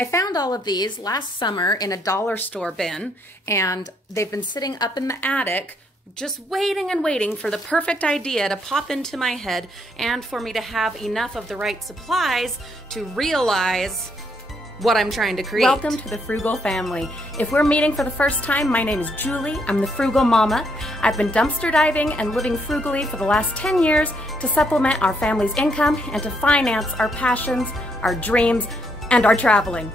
I found all of these last summer in a dollar store bin, and they've been sitting up in the attic just waiting and waiting for the perfect idea to pop into my head and for me to have enough of the right supplies to realize what I'm trying to create. Welcome to the Frugal family. If we're meeting for the first time, my name is Julie. I'm the Frugal Mama. I've been dumpster diving and living frugally for the last 10 years to supplement our family's income and to finance our passions, our dreams, and our traveling.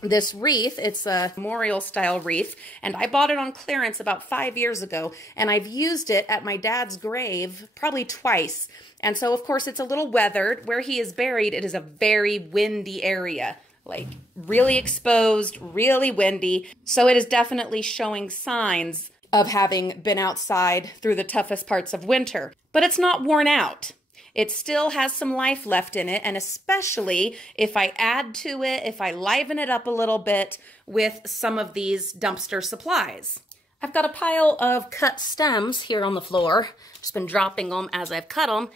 This wreath, it's a memorial style wreath, and I bought it on clearance about 5 years ago, and I've used it at my dad's grave probably twice. And so of course it's a little weathered. Where he is buried, it is a very windy area, like really exposed, really windy. So it is definitely showing signs of having been outside through the toughest parts of winter, but it's not worn out. It still has some life left in it, and especially if I add to it, if I liven it up a little bit with some of these dumpster supplies. I've got a pile of cut stems here on the floor. Just been dropping them as I've cut them.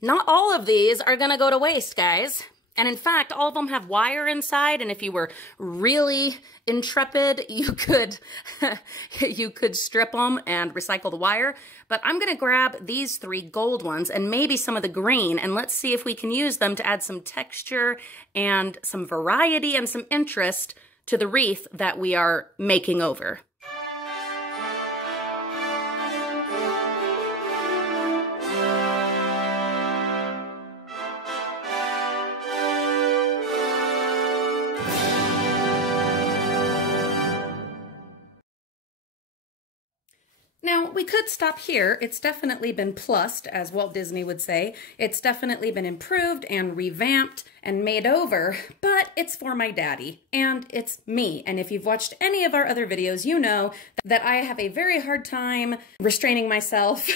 Not all of these are gonna go to waste, guys. And in fact, all of them have wire inside, and if you were really intrepid, you could you could strip them and recycle the wire. But I'm gonna grab these 3 gold ones and maybe some of the green, and let's see if we can use them to add some texture and some variety and some interest to the wreath that we are making over. Now, we could stop here. It's definitely been plussed, as Walt Disney would say. It's definitely been improved and revamped and made over, but it's for my daddy, and it's me. And if you've watched any of our other videos, you know that I have a very hard time restraining myself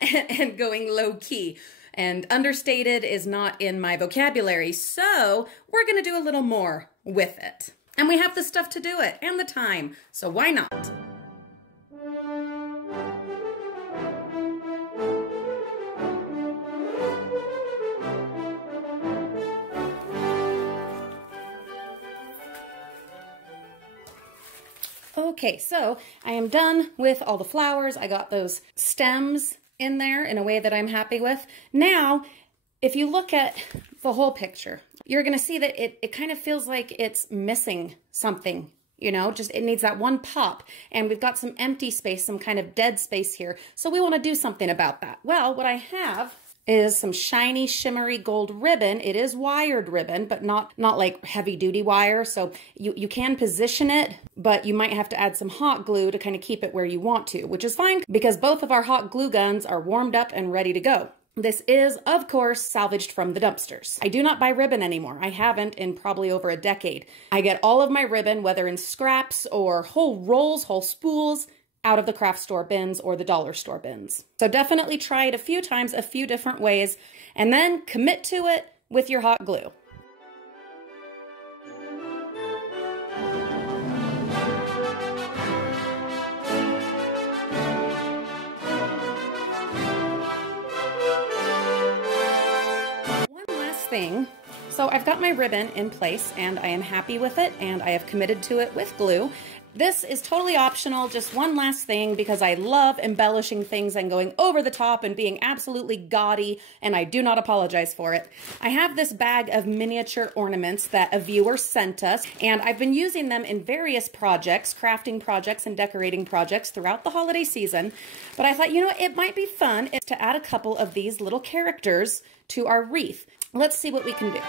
and going low-key. And understated is not in my vocabulary, so we're gonna do a little more with it. And we have the stuff to do it, and the time, so why not? Okay, so I am done with all the flowers. I got those stems in there in a way that I'm happy with. Now, if you look at the whole picture, you're gonna see that it kind of feels like it's missing something, you know, just it needs that one pop. And we've got some empty space, some kind of dead space here. So we wanna do something about that. Well, what I have is some shiny, shimmery gold ribbon. It is wired ribbon, but not like heavy duty wire. So you can position it, but you might have to add some hot glue to kind of keep it where you want to, which is fine because both of our hot glue guns are warmed up and ready to go. This is, of course, salvaged from the dumpsters. I do not buy ribbon anymore. I haven't in probably over a decade. I get all of my ribbon, whether in scraps or whole rolls, whole spools, out of the craft store bins or the dollar store bins. So definitely try it a few times, a few different ways, and then commit to it with your hot glue. One last thing. So I've got my ribbon in place and I am happy with it and I have committed to it with glue. This is totally optional, just one last thing because I love embellishing things and going over the top and being absolutely gaudy, and I do not apologize for it. I have this bag of miniature ornaments that a viewer sent us, and I've been using them in various projects, crafting projects and decorating projects throughout the holiday season. But I thought, you know, it might be fun to add a couple of these little characters to our wreath. Let's see what we can do.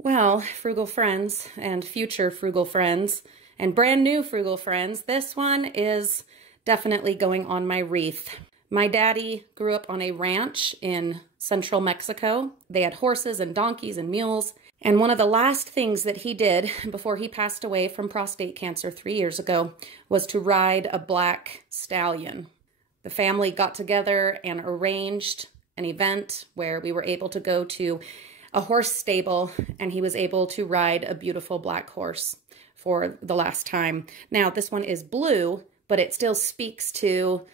Well, frugal friends and future frugal friends and brand new frugal friends, this one is definitely going on my wreath. My daddy grew up on a ranch in central Mexico. They had horses and donkeys and mules. And one of the last things that he did before he passed away from prostate cancer 3 years ago was to ride a black stallion. The family got together and arranged an event where we were able to go to a horse stable and he was able to ride a beautiful black horse for the last time. Now, this one is blue, but it still speaks to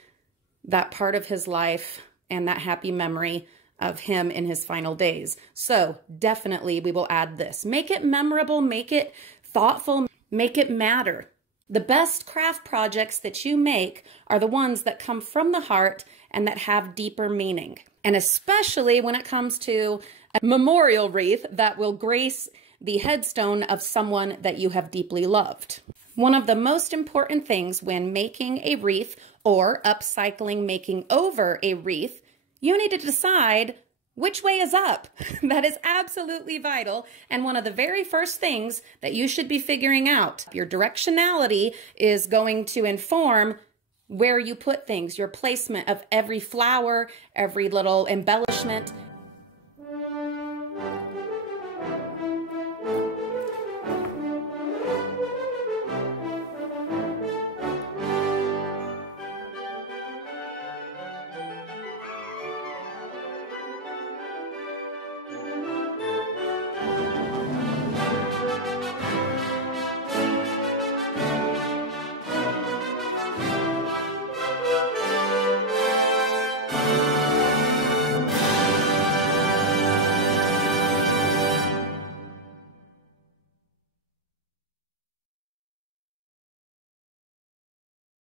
that part of his life and that happy memory of him in his final days. So definitely we will add this. Make it memorable, make it thoughtful, make it matter. The best craft projects that you make are the ones that come from the heart and that have deeper meaning. And especially when it comes to a memorial wreath that will grace the headstone of someone that you have deeply loved. One of the most important things when making a wreath or upcycling, making over a wreath, you need to decide which way is up. That is absolutely vital. And one of the very first things that you should be figuring out. Your directionality is going to inform where you put things, your placement of every flower, every little embellishment,